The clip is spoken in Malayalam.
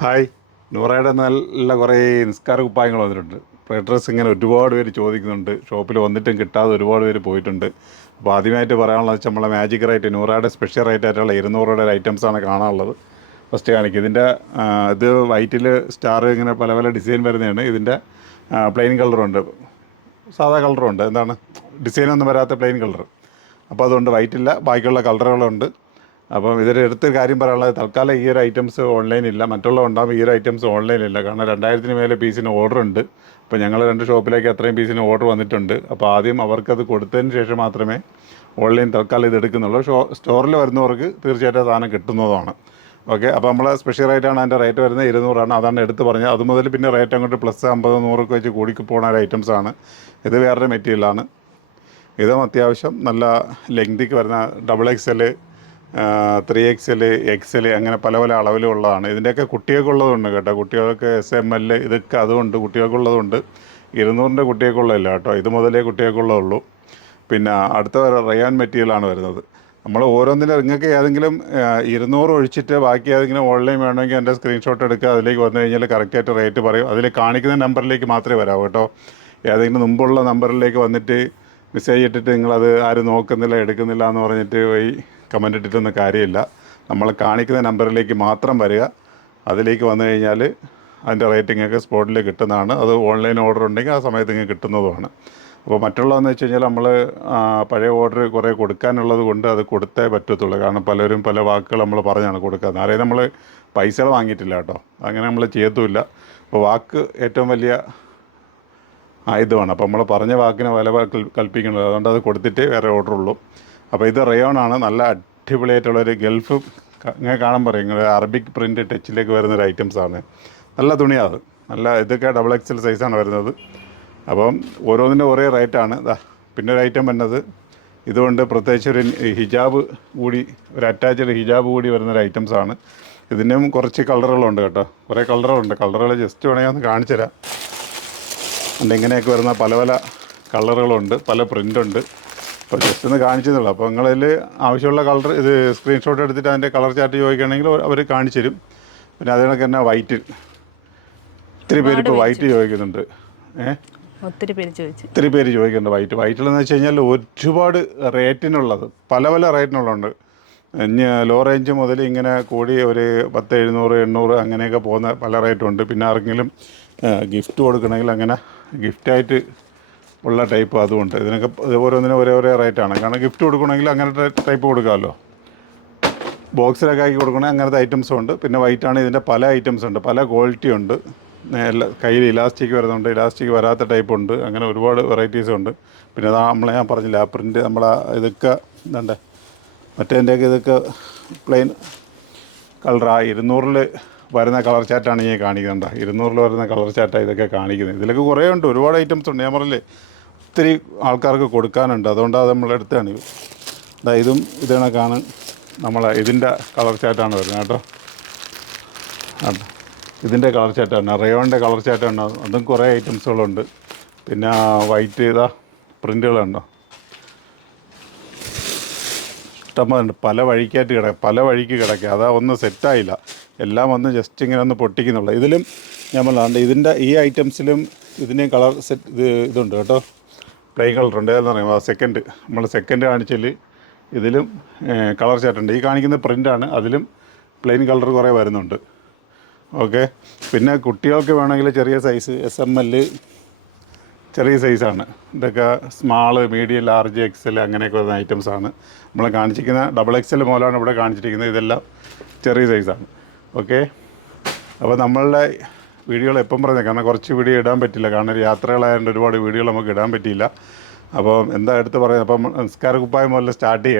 ഹായ്. നൂറയുടെ നല്ല കുറേ നിസ്കാര കുപ്പായങ്ങൾ വന്നിട്ടുണ്ട്. ഡ്രസ്സ് ഇങ്ങനെ ഒരുപാട് പേര് ചോദിക്കുന്നുണ്ട്. ഷോപ്പിൽ വന്നിട്ടും കിട്ടാതെ ഒരുപാട് പേര് പോയിട്ടുണ്ട്. അപ്പോൾ ആദ്യമായിട്ട് പറയാനുള്ളത് വെച്ചാൽ നമ്മളെ മാജിക് റേറ്റ് നൂറയുടെ സ്പെഷ്യൽ റേറ്റ് ആയിട്ടുള്ള 200 രൂപയുടെ ഐറ്റംസാണ് കാണാനുള്ളത്. ഫസ്റ്റ് കാണിക്കും. ഇതിൻ്റെ ഇത് വൈറ്റിൽ സ്റ്റാർ ഇങ്ങനെ പല പല ഡിസൈൻ വരുന്നതാണ്. ഇതിൻ്റെ പ്ലെയിൻ കളറുണ്ട്, സാധാ കളറുണ്ട്, എന്താണ് ഡിസൈനൊന്നും വരാത്ത പ്ലെയിൻ കളർ. അപ്പോൾ അതുകൊണ്ട് വൈറ്റില്ല, ബാക്കിയുള്ള കളറുകളുണ്ട്. അപ്പം ഇതിൻ്റെ അടുത്തൊരു കാര്യം പറയാനുള്ളത്, തൽക്കാലം ഈ ഒരു ഐറ്റംസ് ഓൺലൈനില്ല. മറ്റുള്ള ഉണ്ടാകുമ്പോൾ ഈ ഒരു ഐറ്റംസ് ഓൺലൈനില്ല. കാരണം 2000-ന് മേലെ പീസിന് ഓർഡർ ഉണ്ട്. അപ്പോൾ ഞങ്ങൾ 2 ഷോപ്പിലേക്ക് അത്രയും പീസിന് ഓർഡർ വന്നിട്ടുണ്ട്. അപ്പോൾ ആദ്യം അവർക്കത് കൊടുത്തതിന് ശേഷം മാത്രമേ ഓൺലൈൻ തൽക്കാലം ഇത് എടുക്കുന്നുള്ളൂ. സ്റ്റോറിൽ വരുന്നവർക്ക് തീർച്ചയായിട്ടും സാധനം കിട്ടുന്നതാണ്. ഓക്കെ. അപ്പോൾ നമ്മൾ സ്പെഷ്യൽ റേറ്റാണ്, അതിൻ്റെ റേറ്റ് വരുന്നത് 200 അതാണ് എടുത്ത് പറഞ്ഞത്. അതുമുതൽ പിന്നെ റേറ്റ് അങ്ങോട്ട് പ്ലസ് 50, 100 വെച്ച് കൂടിക്ക് പോകുന്ന ഒരു ഐറ്റംസാണ്. ഇത് വേറൊരു മെറ്റീരിയലാണ്. ഇതും അത്യാവശ്യം നല്ല ലെങ്തിക്ക് വരുന്ന XXL, 3XL, XL അങ്ങനെ പല പല അളവിലുള്ളതാണ്. ഇതിൻ്റെയൊക്കെ കുട്ടികൾക്കുള്ളതുണ്ട് കേട്ടോ. കുട്ടികൾക്ക് SML ഇതൊക്കെ അതുകൊണ്ട് കുട്ടികൾക്കുള്ളതുണ്ട്. 200-ൻ്റെ കുട്ടികൾക്കുള്ളതല്ല കേട്ടോ. ഇത് മുതലേ കുട്ടികൾക്കുള്ളതുള്ളൂ. പിന്നെ അടുത്ത റയാൻ മെറ്റീരിയലാണ് വരുന്നത്. നമ്മൾ ഓരോന്നിനും നിങ്ങൾക്ക് ഏതെങ്കിലും 200 ഒഴിച്ചിട്ട് ബാക്കി ഏതെങ്കിലും ഓൺലൈൻ വേണമെങ്കിൽ എൻ്റെ സ്ക്രീൻഷോട്ട് എടുക്കുക. അതിലേക്ക് വന്നു കഴിഞ്ഞാൽ കറക്റ്റായിട്ട് റേറ്റ് പറയും. അതിൽ കാണിക്കുന്ന നമ്പറിലേക്ക് മാത്രമേ വരാവൂ കേട്ടോ. ഏതെങ്കിലും മുമ്പുള്ള നമ്പറിലേക്ക് വന്നിട്ട് മെസ്സേജ് ഇട്ടിട്ട് നിങ്ങളത് ആരും നോക്കുന്നില്ല എടുക്കുന്നില്ല എന്ന് പറഞ്ഞിട്ട് പോയി കമൻ്റ് ഇട്ടിട്ടൊന്നും കാര്യമില്ല. നമ്മൾ കാണിക്കുന്ന നമ്പറിലേക്ക് മാത്രം വരിക. അതിലേക്ക് വന്നു കഴിഞ്ഞാൽ അതിൻ്റെ റേറ്റിങ്ങൊക്കെ സ്പോട്ടിൽ കിട്ടുന്നതാണ്. അത് ഓൺലൈൻ ഓർഡർ ഉണ്ടെങ്കിൽ ആ സമയത്ത് ഇങ്ങനെ കിട്ടുന്നതുമാണ്. അപ്പോൾ മറ്റുള്ളതെന്ന് വെച്ച് കഴിഞ്ഞാൽ നമ്മൾ പഴയ ഓർഡർ കുറേ കൊടുക്കാനുള്ളത് കൊണ്ട് അത് കൊടുത്തേ പറ്റത്തുള്ളൂ. കാരണം പലരും പല വാക്കുകൾ നമ്മൾ പറഞ്ഞാണ് കൊടുക്കുന്നത്. ആരെയും നമ്മൾ പൈസകൾ വാങ്ങിയിട്ടില്ല കേട്ടോ. അങ്ങനെ നമ്മൾ ചെയ്യത്തുമില്ല. അപ്പോൾ വാക്ക് ഏറ്റവും വലിയ ആയുധമാണ്. അപ്പോൾ നമ്മൾ പറഞ്ഞ വാക്കിന് വില കൽപ്പിക്കുന്നത്. അതുകൊണ്ട് അത് കൊടുത്തിട്ടേ വേറെ ഓർഡർ ഉള്ളൂ. അപ്പോൾ ഇത് റയോണാണ്. നല്ല അടിപൊളിയായിട്ടുള്ളൊരു ഗൾഫ് ഇങ്ങനെ കാണാൻ പറയും, അറബിക് പ്രിൻ്റ് ടച്ചിലേക്ക് വരുന്നൊരു ഐറ്റംസാണ്. നല്ല തുണിയാണ്. നല്ല ഇതൊക്കെ XXL സൈസാണ് വരുന്നത്. അപ്പം ഓരോന്നിൻ്റെ ഒരേ റേറ്റാണ്. പിന്നെ ഒരു ഐറ്റം വരുന്നത് ഇതുകൊണ്ട് പ്രത്യേകിച്ച് ഒരു ഹിജാബ് കൂടി, ഒരു അറ്റാച്ച്ഡ് ഹിജാബ് കൂടി വരുന്നൊരു ഐറ്റംസാണ്. ഇതിനും കുറച്ച് കളറുകളുണ്ട് കേട്ടോ. കുറേ കളറുകളുണ്ട്. കളറുകൾ ജസ്റ്റ് വേണമെങ്കിൽ ഒന്ന് കാണിച്ചു തരാം. ഉണ്ട് ഇങ്ങനെയൊക്കെ വരുന്ന പല പല കളറുകളുണ്ട്, പല പ്രിൻ്റുണ്ട്. അപ്പോൾ ജസ്റ്റ് ഒന്ന് കാണിച്ചതുള്ളൂ. അപ്പോൾ നിങ്ങളതിൽ ആവശ്യമുള്ള കളർ ഇത് സ്ക്രീൻഷോട്ട് എടുത്തിട്ട് അതിൻ്റെ കളർ ചാർട്ട് ചോദിക്കുകയാണെങ്കിൽ അവർ കാണിച്ചു തരും. പിന്നെ അതിനൊക്കെ തന്നെ വൈറ്റ്, ഒത്തിരി പേര് ഇപ്പോൾ വൈറ്റ് ചോദിക്കുന്നുണ്ട്. ഒത്തിരി പേര് ചോദിക്കുന്നുണ്ട് വൈറ്റ്. വൈറ്റിലെന്ന് വെച്ച് കഴിഞ്ഞാൽ ഒരുപാട് റേറ്റിനുള്ളത്, പല പല റേറ്റിനുള്ളതുണ്ട്. ഇനി ലോ റേഞ്ച് മുതൽ ഇങ്ങനെ കൂടി ഒരു 10, 700, 800 അങ്ങനെയൊക്കെ പോകുന്ന പല റേറ്റുണ്ട്. പിന്നെ ആർക്കെങ്കിലും ഗിഫ്റ്റ് കൊടുക്കണമെങ്കിൽ അങ്ങനെ ഗിഫ്റ്റായിട്ട് ഉള്ള ടൈപ്പ് അതുകൊണ്ട്. ഇതിനൊക്കെ ഓരോന്നിനും ഒരേ റേറ്റാണ്. കാരണം ഗിഫ്റ്റ് കൊടുക്കണമെങ്കിൽ അങ്ങനത്തെ ടൈപ്പ് കൊടുക്കാമല്ലോ. ബോക്സിലൊക്കെ ആക്കി കൊടുക്കണമെങ്കിൽ അങ്ങനത്തെ ഐറ്റംസും ഉണ്ട്. പിന്നെ വൈറ്റാണ് ഇതിൻ്റെ പല ഐറ്റംസ് ഉണ്ട്, പല ക്വാളിറ്റി ഉണ്ട്. കയ്യിൽ ഇലാസ്റ്റിക് വരുന്നുണ്ട്, ഇലാസ്റ്റിക് വരാത്ത ടൈപ്പ് ഉണ്ട്. അങ്ങനെ ഒരുപാട് വെറൈറ്റീസ് ഉണ്ട്. പിന്നെ ഞാൻ പറഞ്ഞില്ല ആ പ്രിൻ്റ് നമ്മളെ ഇതൊക്കെ എന്താണ്ട് മറ്റേതിൻ്റെയൊക്കെ ഇതൊക്കെ പ്ലെയിൻ കളറാ. 200-ൽ വരുന്ന കളർ ചാറ്റാണ് ഈ കാണിക്കുന്നത്. 200-ൽ വരുന്ന കളർ ചാറ്റാണ് ഇതൊക്കെ കാണിക്കുന്നത്. ഇതിലൊക്കെ കുറേ ഉണ്ട്, ഒരുപാട് ഐറ്റംസ് ഉണ്ട്. ഞാൻ പറഞ്ഞില്ലേ ഒത്തിരി ആൾക്കാർക്ക് കൊടുക്കാനുണ്ട്. അതുകൊണ്ടാണ് അത് നമ്മളെടുത്താണ്. ഇതും ഇതേണക്കാണ് നമ്മളെ ഇതിൻ്റെ കളർ ചാറ്റാണ് വരുന്നത് കേട്ടോ. ഇതിൻ്റെ കളർ ചാറ്റാണ്, റയോണിൻ്റെ കളർ ചാറ്റാണ്. അതും കുറേ ഐറ്റംസുകളുണ്ട്. പിന്നെ വൈറ്റ് പ്രിൻ്റുകളുണ്ടോ, ഇഷ്ടംപോലെ പല വഴിക്കായിട്ട് പല വഴിക്ക് കിടക്കുക. അതാ ഒന്ന് സെറ്റായില്ല, എല്ലാം വന്ന് ജസ്റ്റ് ഇങ്ങനെ ഒന്ന് പൊട്ടിക്കുന്നുള്ളൂ. ഇതിലും ഞാൻ പറഞ്ഞാണ്ട് ഇതിൻ്റെ ഈ ഐറ്റംസിലും ഇതിൻ്റെയും കളർ ഇതുണ്ട് കേട്ടോ. പ്ലെയിൻ കളറുണ്ട്. ഏതെന്ന് പറയുമ്പോൾ സെക്കൻഡ് നമ്മൾ സെക്കൻഡ് കാണിച്ചതിൽ ഇതിലും കളർ ചാർട്ടുണ്ട്. ഈ കാണിക്കുന്ന പ്രിൻ്റാണ്. അതിലും പ്ലെയിൻ കളർ കുറേ വരുന്നുണ്ട്. ഓക്കെ. പിന്നെ കുട്ടികൾക്ക് വേണമെങ്കിൽ ചെറിയ സൈസ് SML ചെറിയ സൈസാണ്. ഇതൊക്കെ സ്മാള്, മീഡിയം, ലാർജ്, XL അങ്ങനെയൊക്കെ വരുന്ന ഐറ്റംസാണ്. നമ്മൾ കാണിച്ചിരിക്കുന്ന XXL മുതലാണ് ഇവിടെ കാണിച്ചിരിക്കുന്നത്. ഇതെല്ലാം ചെറിയ സൈസാണ്. ഓക്കെ. അപ്പോൾ നമ്മളുടെ വീഡിയോകൾ എപ്പം പറഞ്ഞത്, കാരണം കുറച്ച് വീഡിയോ ഇടാൻ പറ്റില്ല. കാരണം യാത്രകളായതുകൊണ്ട് ഒരുപാട് വീഡിയോകൾ നമുക്ക് ഇടാൻ പറ്റിയില്ല. അപ്പോൾ എന്താ എടുത്ത് പറയുന്നത്, അപ്പം നിസ്കാര കുപ്പായം മുതൽ സ്റ്റാർട്ട് ചെയ്യണം.